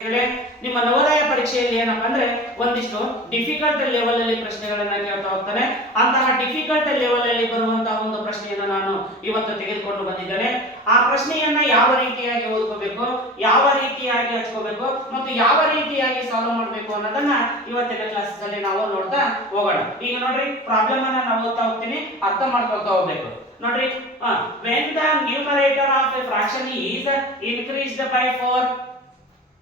ನಿಮ್ಮ ನವೋದಯ ಪರೀಕ್ಷೆಯಲ್ಲಿ ಏನಪ್ಪಾ ಅಂದ್ರೆ ಒಂದಿಷ್ಟು ಡಿಫಿಕಲ್ಟ್ ಲೆವೆಲ್ ಅಲ್ಲಿ ಪ್ರಶ್ನೆಗಳನ್ನ ಕೇಳ್ತಾ ಹೋಗ್ತಾನೆ. ಅಂತಹ ಡಿಫಿಕಲ್ಟ್ ಲೆವೆಲ್ ಅಲ್ಲಿ ಬರುವಂತಹ ಒಂದು ಪ್ರಶ್ನೆಯನ್ನು ನಾನು ಇವತ್ತು ತೆಗೆದುಕೊಂಡು ಬಂದಿದ್ದೇನೆ. ಆ ಪ್ರಶ್ನೆಯನ್ನ ಯಾವ ರೀತಿಯಾಗಿ ಓದ್ಕೋಬೇಕು, ಯಾವ ರೀತಿಯಾಗಿ ಹಚ್ಕೋಬೇಕು ಮತ್ತು ಯಾವ ರೀತಿಯಾಗಿ ಸಾಲ್ವ್ ಮಾಡಬೇಕು ಅನ್ನೋದನ್ನ ಇವತ್ತಿನ ಕ್ಲಾಸ್ ಅಲ್ಲಿ ನಾವು ನೋಡ್ತಾ ಹೋಗೋಣ. ಈಗ ನೋಡ್ರಿ, ಪ್ರಾಬ್ಲಮ್ ಅನ್ನ ನಾವು ಓದ್ತಾ ಹೋಗ್ತೀನಿ, ಅರ್ಥ ಮಾಡ್ಕೊಳ್ತಾ ಹೋಗ್ಬೇಕು. ನೋಡ್ರಿ, when the numerator of a fraction is increased by 4.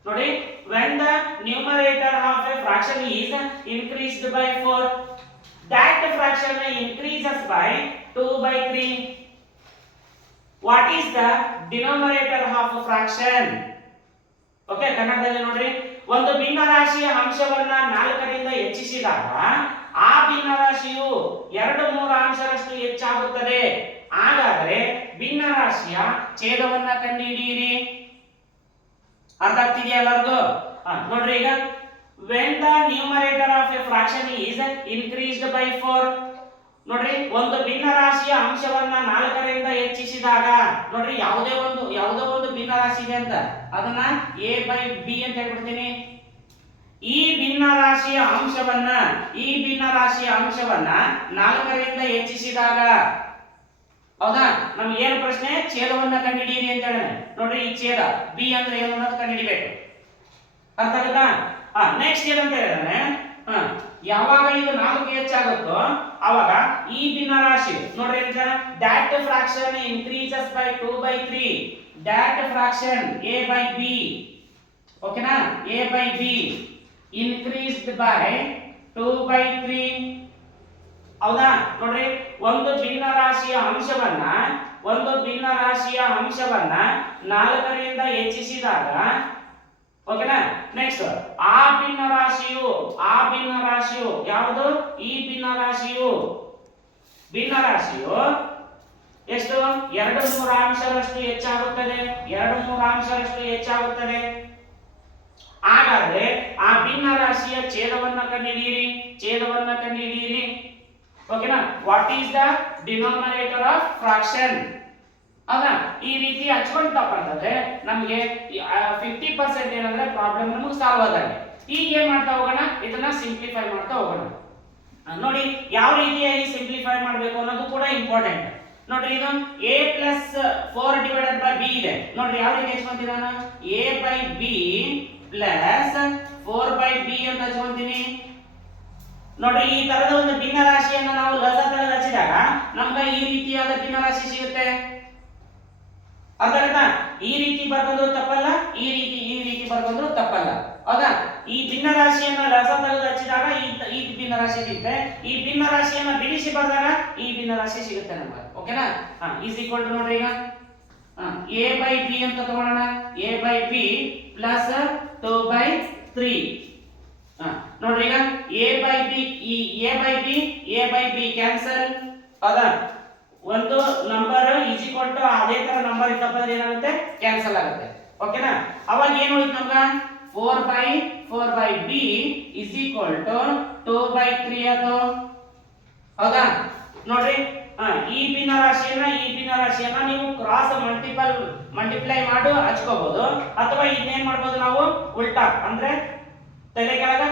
ನೋಡಿ, when the numerator of a fraction is increased by 4, that fraction increases by 2 by 3. What is the denominator of a fraction? Okay, ಕನ್ನಡದಲ್ಲಿ ನೋಡ್ರಿ, ಒಂದು ಭಿನ್ನರಾಶಿಯ ಅಂಶವನ್ನ 4 ರಿಂದ ಹೆಚ್ಚಿಸಿದಾಗ ಆ ಭಿನ್ನರಾಶಿಯು 2/3 ಅಂಶದಷ್ಟು ಹೆಚ್ಚಾಗುತ್ತದೆ. ಹಾಗಾದರೆ ಭಿನ್ನರಾಶಿಯ ಛೇದವನ್ನ ಕಂಡುಹಿಡಿಯಿರಿ. ಅರ್ಥ ಆಗ್ತಿದೆಯಾ ಎಲ್ಲರಿಗೂ? ನೋಡ್ರಿ, ಈಗ when the numerator of a fraction is increased by 4, ನೋಡ್ರಿ, ಒಂದು ಭಿನ್ನರಾಶಿಯ ಅಂಶವನ್ನ 4 ರಿಂದ ಹೆಚ್ಚಿಸಿದಾಗ, ನೋಡ್ರಿ, ಯಾವುದೋ ಒಂದು ಭಿನ್ನರಾಶಿ ಇದೆ ಅಂತ ಅದನ್ನ a by b ಅಂತ ಹೇಳ್ಬಿಡ್ತೀನಿ. ಈ ಭಿನ್ನರಾಶಿಯ ಅಂಶವನ್ನ 4 ರಿಂದ ಹೆಚ್ಚಿಸಿದಾಗ, ಹೌದಾ, ನಮ್ಗೆ ಏನು ಪ್ರಶ್ನೆ? ಛೇದವನ್ನ ಕಂಡುಹಿಡಿಯಿರಿ ಅಂತ ಹೇಳಿ. ನೋಡ್ರಿ, ಈ ಛೇದ b ಅಂದ್ರೆ ಏನು ಅನ್ನೋದು ಕಂಡುಹಿಡಿಬೇಕು. ಅರ್ಥ ಆಗುತ್ತಾ? ನೆಕ್ಸ್ಟ್ ಏನಂತ ಹೇಳಿದ್ರೆ, ಯಾವಾಗ ಇದು 4 ಹೆಚ್ಚಾಗುತ್ತೋ ಅವಾಗ ಈ ಭಿನ್ನರಾಶಿ, ನೋಡ್ರಿ, that fraction increases by 2 by 3. that fraction a by b, ಓಕೆನಾ, a by b increased by 2 by 3. ಹೌದಾ? ನೋಡ್ರಿ, ಒಂದು ಭಿನ್ನರಾಶಿಯ ಅಂಶವನ್ನ 4 ರಿಂದ ಹೆಚ್ಚಿಸಿದಾಗ, ಓಕೆನಾ, ನೆಕ್ಸ್ಟ್ ಆ ಭಿನ್ನರಾಶಿಯು ಯಾವುದು? ಈ ಭಿನ್ನರಾಶಿಯು ಎಷ್ಟು? 2/3 ಅಂಶದಷ್ಟು ಹೆಚ್ಚಾಗುತ್ತದೆ. ಹಾಗಾದ್ರೆ ಆ ಭಿನ್ನರಾಶಿಯ ಛೇದವನ್ನ ಕಂಡುಹಿಡಿಯಿರಿ. ಓಕೆನಾ, what is the denominator of fraction? ಹೌದಾ? ಈ ರೀತಿ ಹಚ್ಕೊಂತಪ್ಪ ಅಂತಂದ್ರೆ ನಮಗೆ 50% ಏನಂದ್ರೆ ಪ್ರಾಬ್ಲಮ್ ನಮಗೆ ಸಾಲ್ವ್ ಆದಂಗೆ. ಈಗ ಏನ್ ಮಾಡ್ತಾ ಹೋಗೋಣ? ಇದನ್ನ ಸಿಂಪ್ಲಿಫೈ ಮಾಡ್ತಾ ಹೋಗೋಣ. ನೋಡಿ, ಯಾವ ರೀತಿಯಾಗಿ ಸಿಂಪ್ಲಿಫೈ ಮಾಡಬೇಕು ಅನ್ನೋದು ಕೂಡ ಇಂಪಾರ್ಟೆಂಟ್. ನೋಡ್ರಿ, ಇದು a plus 4 divided by b ಇದೆ. ನೋಡ್ರಿ, ಯಾವ ರೀತಿ ಹಚ್ಕೊಂತೀನಿ ನಾನು? a by b plus 4 by b ಅಂತ ಹಚ್ಕೊಂತೀನಿ. ನೋಡ್ರಿ, ಈ ತರದ ಒಂದು ಭಿನ್ನರಾಶಿಯನ್ನು ನಾವು ಲಸ ತರದ ಹಚ್ಚಿದಾಗ ನಮ್ಗೆ ಈ ರೀತಿಯಾದ ಭಿನ್ನರಾಶಿ ಸಿಗುತ್ತೆ. ಅರ್ಥಾಯ್ತಾ? ಈ ರೀತಿ ಬರ್ಕೊಂಡ್ರು ತಪ್ಪಲ್ಲ, ಈ ರೀತಿ ಬರ್ಕೊಂಡ್ರು ತಪ್ಪಲ್ಲ. ಹೌದಾ? ಈ ಭಿನ್ನರಾಶಿಯನ್ನ ಲಸ ತರದ ಹಚ್ಚಿದಾಗ ಈ ಭಿನ್ನರಾಶಿ ಸಿಗುತ್ತೆ. ಈ ಭಿನ್ನರಾಶಿಯನ್ನ ಬಿಡಿಸಿ ಬರೆದಾಗ ಈ ಭಿನ್ನರಾಶಿ ಸಿಗುತ್ತೆ ನಮ್ಗೆ. ಓಕೆನಾ? ಈಸ್ ಈಕ್ವಲ್ ಟು, ನೋಡ್ರಿ, ಈಗ a by b ಅಂತ ತಗೊಳ್ಳೋಣ. a by b plus 2 by 3. ನೋಡ್ರಿ, ಈಗ a by b ಕ್ಯಾನ್ಸಲ್. ಹೌದಾ? ಒಂದು ನಂಬರ್ ಈಸ್ ಈಕ್ವಲ್ ಟು ಅದೇ ತರ ನಂಬರ್ ಇದ್ದಪ್ಪ ಅಂದ್ರೆ ಏನಾಗುತ್ತೆ? ಕ್ಯಾನ್ಸಲ್ ಆಗುತ್ತೆ. ಓಕೆನಾ? ಅವಾಗ ಏನು ಉಳಿತು ನಮ್ಗೆ? 4 by b is equal to 2 by 3 ಅದು. ಹೌದಾ? ನೋಡ್ರಿ, ಈ ಭಿನ್ನರಾಶಿಯನ್ನ ನೀವು ಕ್ರಾಸ್ ಮಲ್ಟಿಪ್ಲೈ ಮಾಡಿ ಹಚ್ಕೋಬಹುದು, ಅಥವಾ ಇದನ್ನೇನ್ ಮಾಡ್ಬೋದು ನಾವು? ಉಲ್ಟಾ ಅಂದ್ರೆ ತಲೆ ಕೆಳಗ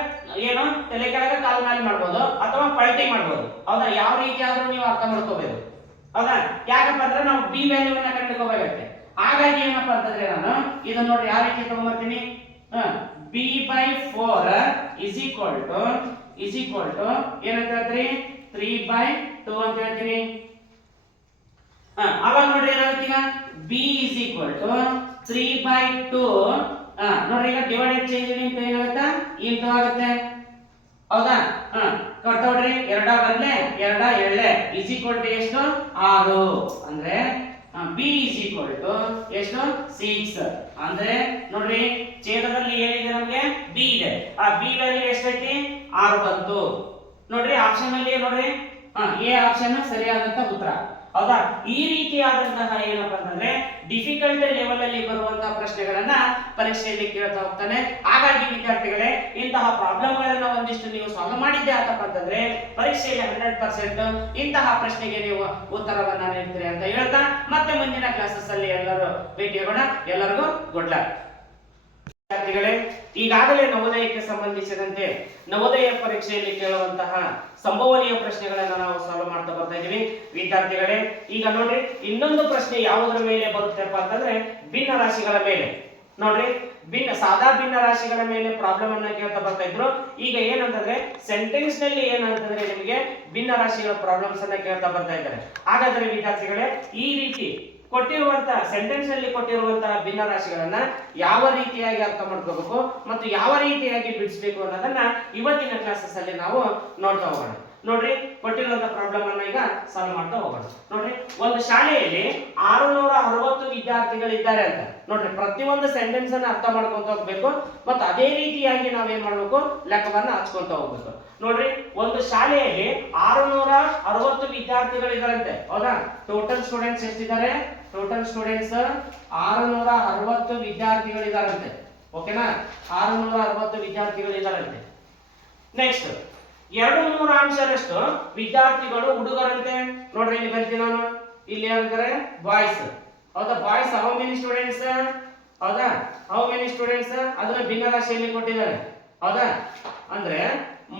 ಕಾಲ ಮೇಲೆ ಮಾಡ್ಬೋದು, ಅಥವಾ ಪಲ್ಟಿ ಮಾಡ್ಬೋದು. ಹೌದಾ? ಯಾವ ರೀತಿ ಆದ್ರೂ ನೀವು ಅರ್ಥ ಮಾಡ್ಕೋಬೇಕು. ಹೌದಾ? ಯಾಕಪ್ಪ ಅಂದ್ರೆ ನಾವು ಬಿ ವ್ಯಾಲ್ಯೂವನ್ನ ಕಂಡುಕೋಬೇಕಾಗುತ್ತೆ. ಹಾಗಾಗಿ ಏನಪ್ಪ ಅಂತಂದ್ರೆ ನಾನು ಇದನ್ನ ನೋಡ್ರಿ ಯಾವ ರೀತಿ ತಗೊಂಡ್ಬರ್ತೀನಿ. b by 4 is equal to ಏನಂತ ಹೇಳ್ತೀರಿ? 3 by 2 ಅಂತ ಹೇಳ್ತೀನಿ. ಅವಾಗ ನೋಡ್ರಿ ಏನಾಗುತ್ತೆ? ಈಗ b is equal to 3 by 2. ನೋಡ್ರಿ, ಈಗ ಡಿವೈಡೆಡ್ ಚೇಂಜ್ ಅಂತ ಏನಾಗುತ್ತೆ? ಇಂಟು ಆಗುತ್ತೆ. ಹೌದಾ? ಕೊಡ್ತೋಡ್ರಿ, 2 ಬಂದ್ರೆ 2 ಎಳ್ಳೆ is equal to ಎಷ್ಟು? 6. ಅಂದ್ರೆ b is equal to ಎಷ್ಟು? 6. ಅಂದ್ರೆ ನೋಡ್ರಿ, ಛೇದದಲ್ಲಿ ಏನಿದೆ ನಮಗೆ? b ಇದೆ. ಆ b ವ್ಯಾಲ್ಯೂ ಎಷ್ಟೈತಿ? 6 ಬಂತು. ನೋಡ್ರಿ, ಆಪ್ಷನ್ ಅಲ್ಲಿ ನೋಡ್ರಿ, ಎ ಆಪ್ಷನ್ ಸರಿಯಾದಂತ ಉತ್ತರ. ಹೌದಾ? ಈ ರೀತಿಯಾದಂತಹ ಏನಪ್ಪಾ ಅಂತಂದ್ರೆ ಡಿಫಿಕಲ್ಟ್ ಲೆವೆಲ್ ಅಲ್ಲಿ ಬರುವಂತಹ ಪ್ರಶ್ನೆಗಳನ್ನ ಪರೀಕ್ಷೆಯಲ್ಲಿ ಕೇಳ್ತಾ ಹೋಗ್ತಾನೆ. ಹಾಗಾಗಿ ವಿದ್ಯಾರ್ಥಿಗಳೇ, ಇಂತಹ ಪ್ರಾಬ್ಲಮ್ ಗಳನ್ನ ಒಂದಿಷ್ಟು ನೀವು ಸಾಲ್ವ್ ಮಾಡಿದ್ದೆ ಆತಪ್ಪ ಅಂತಂದ್ರೆ ಪರೀಕ್ಷೆಯಲ್ಲಿ 100% ಇಂತಹ ಪ್ರಶ್ನೆಗೆ ನೀವು ಉತ್ತರವನ್ನ ನೀಡ್ತೀರಿ ಅಂತ ಹೇಳ್ತಾ ಮತ್ತೆ ಮುಂದಿನ ಕ್ಲಾಸಸ್ ಅಲ್ಲಿ ಎಲ್ಲರೂ ಭೇಟಿಯಾಗೋಣ. ಎಲ್ಲರಿಗೂ ಗುಡ್ ಲಕ್. ವಿದ್ಯಾರ್ಥಿಗಳೇ, ಈಗಾಗಲೇ ನವೋದಯಕ್ಕೆ ಸಂಬಂಧಿಸಿದಂತೆ ನವೋದಯ ಪರೀಕ್ಷೆಯಲ್ಲಿ ಕೇಳುವಂತಹ ಸಂಭವನೀಯ ಪ್ರಶ್ನೆಗಳನ್ನು ನಾವು ಸಾಲ್ವ್ ಮಾಡ್ತಾ ಬರ್ತಾ ಇದೀವಿ ವಿದ್ಯಾರ್ಥಿಗಳೇ. ಈಗ ನೋಡ್ರಿ, ಇನ್ನೊಂದು ಪ್ರಶ್ನೆ ಯಾವುದರ ಮೇಲೆ ಬರುತ್ತೆಪ್ಪ ಅಂತಂದ್ರೆ ಭಿನ್ನ ರಾಶಿಗಳ ಮೇಲೆ. ನೋಡ್ರಿ, ಸಾದಾ ಭಿನ್ನ ರಾಶಿಗಳ ಮೇಲೆ ಪ್ರಾಬ್ಲಮ್ ಅನ್ನ ಕೇಳ್ತಾ ಬರ್ತಾ ಇದ್ರು. ಈಗ ಏನಂತಂದ್ರೆ ಸೆಂಟೆನ್ಸ್ ನಲ್ಲಿ ಏನಂತಂದ್ರೆ ನಿಮಗೆ ಭಿನ್ನ ರಾಶಿಗಳ ಪ್ರಾಬ್ಲಮ್ಸ್ ಅನ್ನ ಕೇಳ್ತಾ ಬರ್ತಾ ಇದ್ದಾರೆ. ಹಾಗಾದ್ರೆ ವಿದ್ಯಾರ್ಥಿಗಳೇ, ಈ ರೀತಿ ಕೊಟ್ಟಿರುವಂತಹ ಸೆಂಟೆನ್ಸ್ ಅಲ್ಲಿ ಕೊಟ್ಟಿರುವಂತಹ ಭಿನ್ನ ರಾಶಿಗಳನ್ನ ಯಾವ ರೀತಿಯಾಗಿ ಅರ್ಥ ಮಾಡ್ಕೋಬೇಕು ಮತ್ತು ಯಾವ ರೀತಿಯಾಗಿ ಬಿಡಿಸಬೇಕು ಅನ್ನೋದನ್ನ ಇವತ್ತಿನ ಕ್ಲಾಸಸ್ ಅಲ್ಲಿ ನಾವು ನೋಡ್ತಾ ಹೋಗೋಣ. ನೋಡ್ರಿ, ಕೊಟ್ಟಿರುವಂತಹ ಪ್ರಾಬ್ಲಮ್ ಅನ್ನ ಈಗ ಸಾಲ್ವ್ ಮಾಡ್ತಾ ಹೋಗೋಣ. ನೋಡ್ರಿ, ಒಂದು ಶಾಲೆಯಲ್ಲಿ 660 ವಿದ್ಯಾರ್ಥಿಗಳಿದ್ದಾರೆ ಅಂತ. ನೋಡ್ರಿ, ಪ್ರತಿಯೊಂದು ಸೆಂಟೆನ್ಸ್ ಅನ್ನ ಅರ್ಥ ಮಾಡ್ಕೊಂತ ಹೋಗ್ಬೇಕು ಮತ್ತು ಅದೇ ರೀತಿಯಾಗಿ ನಾವೇನ್ ಮಾಡ್ಬೇಕು, ಲೆಕ್ಕವನ್ನ ಹಚ್ಕೊಂತ ಹೋಗ್ಬೇಕು. ನೋಡ್ರಿ, ಒಂದು ಶಾಲೆಯಲ್ಲಿ 660 ವಿದ್ಯಾರ್ಥಿಗಳಿದ್ದಾರಂತೆ. ಹೌದಾ? ಟೋಟಲ್ ಸ್ಟೂಡೆಂಟ್ಸ್ ಎಷ್ಟಿದ್ದಾರೆ? ಟೋಟಲ್ ಸ್ಟೂಡೆಂಟ್ಸ್ 660 ವಿದ್ಯಾರ್ಥಿಗಳಿದ್ದಾರಂತೆ. ಓಕೆನಾ? 660 ವಿದ್ಯಾರ್ಥಿಗಳಿದ್ದಾರಂತೆ. ನೆಕ್ಸ್ಟ್, 2/3 ವಿದ್ಯಾರ್ಥಿಗಳು ಹುಡುಗರಂತೆ. ನೋಡ್ರಿ, ಇಲ್ಲಿ ಬರ್ತೀನಿ ನಾನು. ಇಲ್ಲಿ ಯಾರಿದ್ದಾರೆ? ಬಾಯ್ಸ್. ಹೌದಾ? Boys how many students? ಹೌದಾ? ಹೌ ಮೆನಿ ಸ್ಟೂಡೆಂಟ್ಸ್ ಅದನ್ನ ಭಿನ್ನ ರಾಶಿಯಲ್ಲಿ ಕೊಟ್ಟಿದ್ದಾರೆ. ಹೌದಾ? ಅಂದ್ರೆ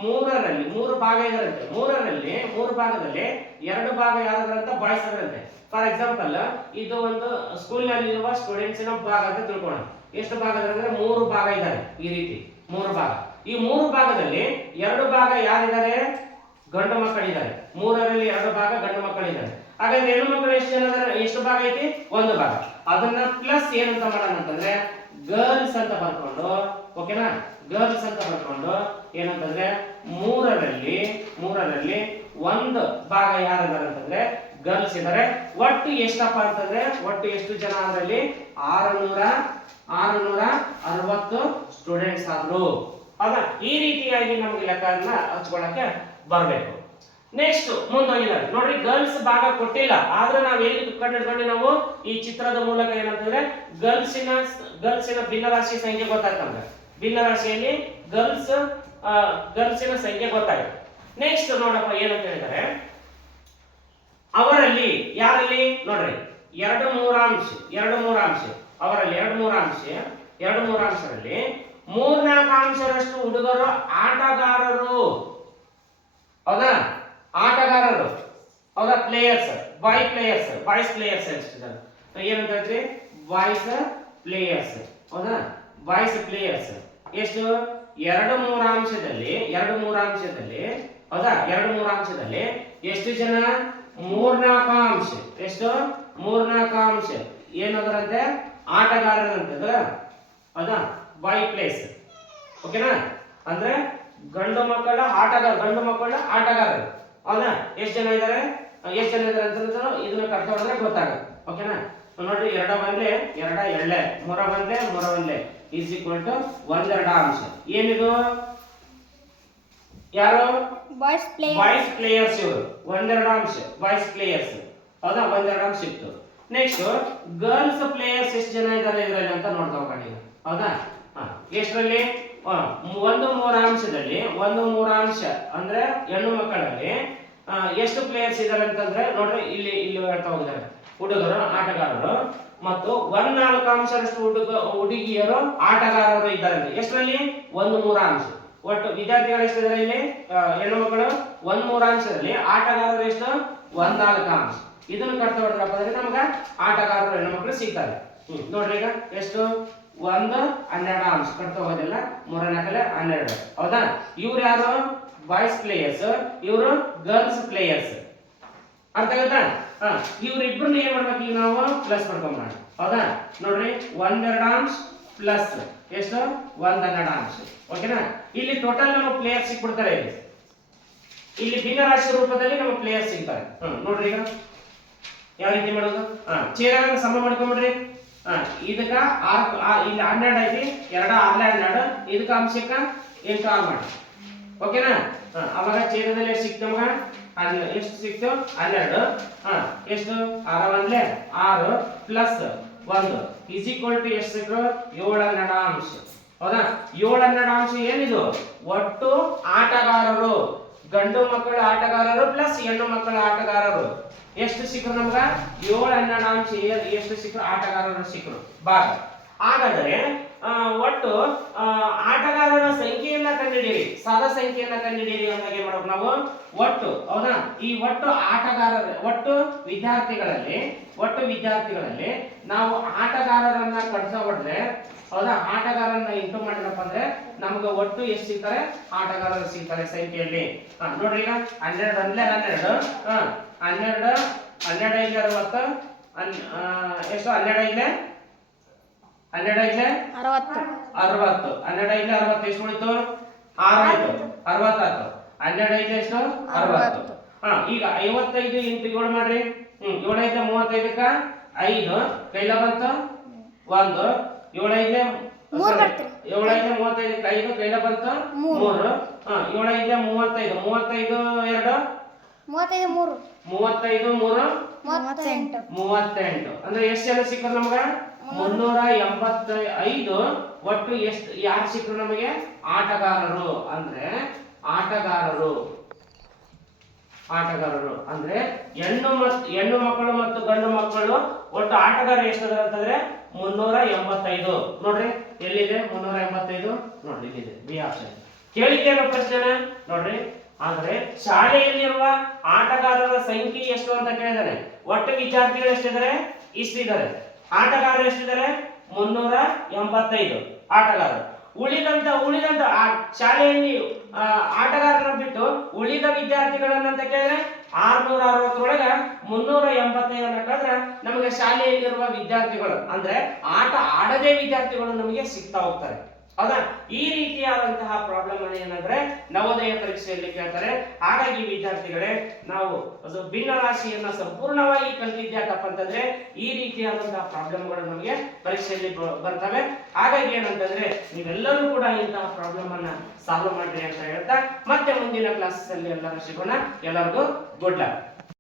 3ರಲ್ಲಿ 3 ಭಾಗ ಇದರಂತೆ. 3 ಭಾಗದಲ್ಲಿ 2 ಭಾಗ ಯಾರಂತ ಬಾಯ್ಸ್ ಅದರಂತೆ. ಫಾರ್ ಎಕ್ಸಾಂಪಲ್, ಇದು ಒಂದು ಸ್ಕೂಲ್ ನಲ್ಲಿ ಇರುವ ಸ್ಟೂಡೆಂಟ್ಸ್ ನ ಭಾಗ ಅಂತ ತಿಳ್ಕೊಳ್ಳೋಣ. ಎಷ್ಟು ಭಾಗ ಅಂದ್ರೆ 3 ಭಾಗ ಇದ್ದಾರೆ. ಈ ರೀತಿ 3 ಭಾಗ. ಈ 3 ಭಾಗದಲ್ಲಿ 2 ಭಾಗ ಯಾರಿದ್ದಾರೆ? ಗಂಡು ಮಕ್ಕಳಿದ್ದಾರೆ. 3ರಲ್ಲಿ 2 ಭಾಗ ಗಂಡು ಮಕ್ಕಳಿದ್ದಾರೆ. ಹಾಗಾದ್ರೆ ಹೆಣ್ಣು ಮಕ್ಕಳು ಎಷ್ಟು ಜನ ಇದ್ದಾರೆ? ಎಷ್ಟು ಭಾಗ ಐತಿ? 1 ಭಾಗ. ಅದನ್ನ ಪ್ಲಸ್ ಏನಂತ ಮಾಡೋಣ ಅಂತಂದ್ರೆ ಗರ್ಲ್ಸ್ ಅಂತ ಬರ್ಕೊಂಡು, ಓಕೆನಾ? ಗರ್ಲ್ಸ್ ಅಂತ ಬರ್ಕೊಂಡು ಏನಂತಂದ್ರೆ 3ರಲ್ಲಿ 1 ಭಾಗ ಯಾರಿದ್ದಾರೆ ಅಂತಂದ್ರೆ ಗರ್ಲ್ಸ್ ಇದ್ದಾರೆ. ಒಟ್ಟು ಎಷ್ಟಪ್ಪ ಅಂತಂದ್ರೆ ಒಟ್ಟು ಎಷ್ಟು ಜನ ಅದರಲ್ಲಿ 660 ಸ್ಟೂಡೆಂಟ್ಸ್ ಆದ್ರು. ಹೌದಾ? ಈ ರೀತಿಯಾಗಿ ನಮಗೆ ಲೆಕ್ಕವನ್ನ ಹಚ್ಕೊಳ್ಳಕ್ಕೆ ಬರಬೇಕು. ನೆಕ್ಸ್ಟ್ ಮುಂದೋಗಿದ್ದಾರೆ. ನೋಡ್ರಿ, ಗರ್ಲ್ಸ್ ಭಾಗ ಕೊಟ್ಟಿಲ್ಲ, ಆದ್ರೆ ನಾವು ಎಲ್ಲಿ ಕಂಡಿಡ್ಕೊಂಡು ನಾವು ಈ ಚಿತ್ರದ ಮೂಲಕ ಏನಂತಂದ್ರೆ ಗರ್ಲ್ಸಿನ ಭಿನ್ನ ರಾಶಿ ಸಂಖ್ಯೆ ಗೊತ್ತಾಗ್ತಂದ್ರೆ ಭಿನ್ನ ರಾಶಿಯಲ್ಲಿ ಗರ್ಲ್ಸಿನ ಸಂಖ್ಯೆ ಗೊತ್ತಾಯ್ತು. ನೆಕ್ಸ್ಟ್ ನೋಡಪ್ಪ ಏನಂತ ಹೇಳಿದ್ದಾರೆ, ಅವರಲ್ಲಿ ಯಾರಲ್ಲಿ ನೋಡ್ರಿ 2/3 ಅವರಲ್ಲಿ 2/3ರಲ್ಲಿ 3/4 ಹುಡುಗರು ಆಟಗಾರರು. ಹೌದಾ? ಆಟಗಾರರು. ಹೌದಾ? ಪ್ಲೇಯರ್ಸ್, ಬಾಯ್ಸ್ ಪ್ಲೇಯರ್ಸ್ ಎಷ್ಟಿದ್ದಾರೆ? ಏನಂತ ಹೇಳ್ತೀವಿ? Boys players. ಹೌದಾ? ಬಾಯ್ಸ್ ಪ್ಲೇಯರ್ಸ್ ಎಷ್ಟು? 2/3 ಹೌದಾ? 2/3 ಎಷ್ಟು ಜನ? 3/4 ಎಷ್ಟು? 3/4 ಏನದರಂತೆ? ಆಟಗಾರರಂತೆ. ಹೌದಾ? ಬಾಯ್ ಪ್ಲೇಸ್. ಓಕೆನಾ? ಅಂದ್ರೆ ಗಂಡು ಮಕ್ಕಳ ಆಟಗಾರರು. ಹೌದಾ? ಎಷ್ಟು ಜನ ಇದ್ದಾರೆ ಅಂತ ಇದನ್ನ ಕರ್ತ ಹೊಡೆದ್ರೆ ಗೊತ್ತಾಗುತ್ತೆ. ಓಕೆನಾ? ನೋಡ್ರಿ, 2 ಬಂದ್ರೆ 2 ಎಳ್ಳೆ, 3 ಬಂದ್ರೆ 3 ಈಸ್ ಈಕ್ವಲ್ ಟು 1/2. ಏನಿದು? ಯಾರು? Boys players. ಇವರು 1/2 ಬಾಯ್ಸ್ ಪ್ಲೇಯರ್ಸ್. ಹೌದಾ? 1/2 ಸಿಕ್ತು. ನೆಕ್ಸ್ಟ್ ಗರ್ಲ್ಸ್ ಪ್ಲೇಯರ್ಸ್ ಎಷ್ಟು ಜನ ಇದ್ದಾರೆ ಇದರಲ್ಲಿ ಅಂತ ನೋಡ್ತಾ ಹೋಗೋಣ. ಹೌದಾ? ಎಷ್ಟರಲ್ಲಿ? 1/3 ಅಂದ್ರೆ ಹೆಣ್ಣು ಮಕ್ಕಳಲ್ಲಿ ಎಷ್ಟು ಪ್ಲೇಯರ್ಸ್ ಇದ್ದಾರೆ ಅಂತಂದ್ರೆ ನೋಡ್ರಿ, ಇಲ್ಲಿ ಹೇಳ್ತಾ ಹೋಗಿದ್ದಾರೆ. ಹುಡುಗರು ಆಟಗಾರರು ಮತ್ತು 1/4 ಹುಡುಗಿಯರು ಆಟಗಾರರು ಇದ್ದಾರೆ. ಎಷ್ಟರಲ್ಲಿ? 1/3. ಒಟ್ಟು ವಿದ್ಯಾರ್ಥಿಗಳು ಎಷ್ಟಿದ್ದಾರೆ ಇಲ್ಲಿ? ಹೆಣ್ಣು ಮಕ್ಕಳು 1/3. ಆಟಗಾರರು ಎಷ್ಟು? 1/4. ಇದನ್ನು ಕಟ್ತಾ ಹೊಡೆದ್ರಪ್ಪ ಅಂದ್ರೆ ನಮ್ಗ ಆಟಗಾರರು ಹೆಣ್ಣು ಮಕ್ಕಳು ಸಿಗ್ತಾರೆ. ನೋಡ್ರಿ, ಈಗ ಎಷ್ಟು? 1/12 ಕಟ್ತಾ ಹೋಗೋದಿಲ್ಲ. 3/4 12. ಹೌದಾ? ಇವ್ರು ಯಾರು? ಬಾಯ್ಸ್ ಪ್ಲೇಯರ್ಸ್, ಇವರು ಗರ್ಲ್ಸ್ ಪ್ಲೇಯರ್ಸ್. ಅರ್ಥ ಆಗುತ್ತಾ? ಇವ್ರಿಬ್ರನ್ನ ಏನ್ ಮಾಡ್ಬೇಕು? ಈಗ ನಾವು ಪ್ಲಸ್ ಮಾಡ್ಕೊಂಡ್ಬಿಡೋಣ. ಹೌದಾ? ನೋಡ್ರಿ, 1/2 ಪ್ಲಸ್ ಎಷ್ಟು? 1/12. ಓಕೆನಾ? ಇಲ್ಲಿ ಟೋಟಲ್ ನಮ್ಮ ಪ್ಲೇಯರ್ಸ್ ಸಿಕ್ಬಿಡ್ತಾರೆ. ಇಲ್ಲಿ ಭಿನ್ನ ರಾಶಿ ರೂಪದಲ್ಲಿ ನಮ್ಮ ಪ್ಲೇಯರ್ಸ್ ಸಿಗ್ತಾರೆ. ನೋಡ್ರಿ, ಈಗ ಯಾವ ರೀತಿ ಮಾಡೋದು? ಚೇರ ಸಮ ಮಾಡ್ಕೊಂಡ್ಬಿಡ್ರಿ. ಇದಕ್ಕ ಇಲ್ಲಿ 12 ಐತಿ, 2 6 12. ಇದಕ್ಕ ಅಂಶಕ್ಕ 8 6 ಮಾಡಿ. ಓಕೆನಾ? ಅವಾಗ ಛೇದದಲ್ಲಿ ಎಷ್ಟು ಸಿಕ್ತು ನಮಗ? ಎಷ್ಟು ಸಿಕ್ತು? 12. ಎಷ್ಟು? 6 6 ಪ್ಲಸ್ 1 ಈಸ್ ಈಕ್ವಲ್ ಟು ಎಷ್ಟು ಸಿಕ್ಕು? 7/12. ಹೌದಾ? 7/12 ಏನಿದು? ಒಟ್ಟು ಆಟಗಾರರು, ಗಂಡು ಮಕ್ಕಳ ಆಟಗಾರರು ಪ್ಲಸ್ ಹೆಣ್ಣು ಮಕ್ಕಳ ಆಟಗಾರರು ಎಷ್ಟು ಸಿಕ್ಕರು ನಮಗ? 7/12 ಎಷ್ಟು ಸಿಕ್ಕರು? ಆಟಗಾರರು ಸಿಕ್ಕರು ಭಾಗ. ಹಾಗಾದ್ರೆ ಒಟ್ಟು ಆಟಗಾರರ ಸಂಖ್ಯೆಯನ್ನ ಕಂಡುಹಿಡಿಯಿರಿ, ಸಾದಾ ಸಂಖ್ಯೆಯನ್ನ ಕಂಡುಹಿಡಿಯಿರಿ ಅಂದಾಗ ಏನ್ ಮಾಡ್ಬೇಕು ನಾವು ಒಟ್ಟು, ಹೌದಾ, ಈ ಒಟ್ಟು ಆಟಗಾರರ ಒಟ್ಟು ವಿದ್ಯಾರ್ಥಿಗಳಲ್ಲಿ ನಾವು ಆಟಗಾರರನ್ನ ಕಡಿಸ ಹೊಡೆದ್ರೆ, ಹೌದಾ, ಆಟಗಾರರನ್ನ ಇಂಟು ಮಾಡಿರಪ್ಪ ಅಂದ್ರೆ ನಮ್ಗೆ ಒಟ್ಟು ಎಷ್ಟು ಸಿಗ್ತಾರೆ, ಆಟಗಾರರು ಸಿಗ್ತಾರೆ ಸಂಖ್ಯೆಯಲ್ಲಿ. ನೋಡ್ರಿ ಈಗ 12 ಅಂದ್ಲೆ 12, 12 12 5 60, ಎಷ್ಟು 12 5 60, 12 5 60 ಎಷ್ಟು ಉಳಿತು, 6 ಆಯ್ತು, 60 ಆಯ್ತು. 12 5 ಎಷ್ಟು 60. ಈಗ 55 ಇಂಟು 7 ಮಾಡ್ರಿ. 7 5 35ಕ್ಕ 5 ಕೈಲ ಬಂತು 1, 7 5 35ಕ್ಕೆ 5 ಕೈಲ ಬಂತು 3, 7 5 35, 35 38 ಅಂದ್ರೆ ಎಷ್ಟು ಜನ ಸಿಕ್ಕರು ನಮ್ಗ 385. ಒಟ್ಟು ಎಷ್ಟು ಯಾರು ಸಿಕ್ಕರು ನಮಗೆ, ಆಟಗಾರರು ಅಂದ್ರೆ ಅಂದ್ರೆ ಹೆಣ್ಣು ಮಕ್ಕಳು ಮತ್ತು ಗಂಡು ಮಕ್ಕಳು ಒಟ್ಟು ಆಟಗಾರ ಎಷ್ಟಿದಾರೆ ಅಂತಂದ್ರೆ 385. ನೋಡ್ರಿ ಎಲ್ಲಿದೆ 385, ನೋಡ್ರಿ ಇಲ್ಲಿದೆ ಬಿ ಆಪ್ಷನ್. ಕೇಳಿದ್ದೇನೋ ಪ್ರಶ್ನೆ ನೋಡ್ರಿ. ಆದ್ರೆ ಶಾಲೆಯಲ್ಲಿರುವ ಆಟಗಾರರ ಸಂಖ್ಯೆ ಎಷ್ಟು ಅಂತ ಕೇಳಿದಾನೆ. ಒಟ್ಟು ವಿದ್ಯಾರ್ಥಿಗಳು ಎಷ್ಟಿದ್ದಾರೆ, ಇಷ್ಟಿದ್ದಾರೆ. ಆಟಗಾರರು ಎಷ್ಟಿದ್ದಾರೆ 385 ಆಟಗಾರರು. ಉಳಿದಂತ ಶಾಲೆಯಲ್ಲಿ ಆಟಗಾರರನ್ನ ಬಿಟ್ಟು ಉಳಿದ ವಿದ್ಯಾರ್ಥಿಗಳನ್ನ ಕೇಳಿದ್ರೆ 660 385 ಕಳೆದ್ರೆ ನಮಗೆ ಶಾಲೆಯಲ್ಲಿರುವ ವಿದ್ಯಾರ್ಥಿಗಳು ಅಂದ್ರೆ ಆಟ ಆಡದೆ ವಿದ್ಯಾರ್ಥಿಗಳು ನಮಗೆ ಸಿಗ್ತಾ ಹೋಗ್ತಾರೆ, ಹೌದಾ. ಈ ರೀತಿಯಾದಂತಹ ಪ್ರಾಬ್ಲಮ್ ಏನಂದ್ರೆ ನವೋದಯ ಪರೀಕ್ಷೆಯಲ್ಲಿ ಕೇಳ್ತಾರೆ. ಹಾಗಾಗಿ ವಿದ್ಯಾರ್ಥಿಗಳೇ, ನಾವು ಭಿನ್ನ ರಾಶಿಯನ್ನ ಸಂಪೂರ್ಣವಾಗಿ ಕಲಿತಿದ್ಯಾಕಪ್ಪ ಅಂತಂದ್ರೆ ಈ ರೀತಿಯಾದಂತಹ ಪ್ರಾಬ್ಲಮ್ಗಳು ನಮಗೆ ಪರೀಕ್ಷೆಯಲ್ಲಿ ಬರ್ತವೆ. ಹಾಗಾಗಿ ಏನಂತಂದ್ರೆ ನೀವೆಲ್ಲರೂ ಕೂಡ ಇಂತಹ ಪ್ರಾಬ್ಲಮ್ ಅನ್ನ ಸಾಲ್ವ್ ಮಾಡ್ರಿ ಅಂತ ಹೇಳ್ತಾ ಮತ್ತೆ ಮುಂದಿನ ಕ್ಲಾಸಸ್ ಅಲ್ಲಿ ಎಲ್ಲರೂ ಸಿಗೋಣ. ಎಲ್ಲರಿಗೂ ಗುಡ್ ಲಕ್.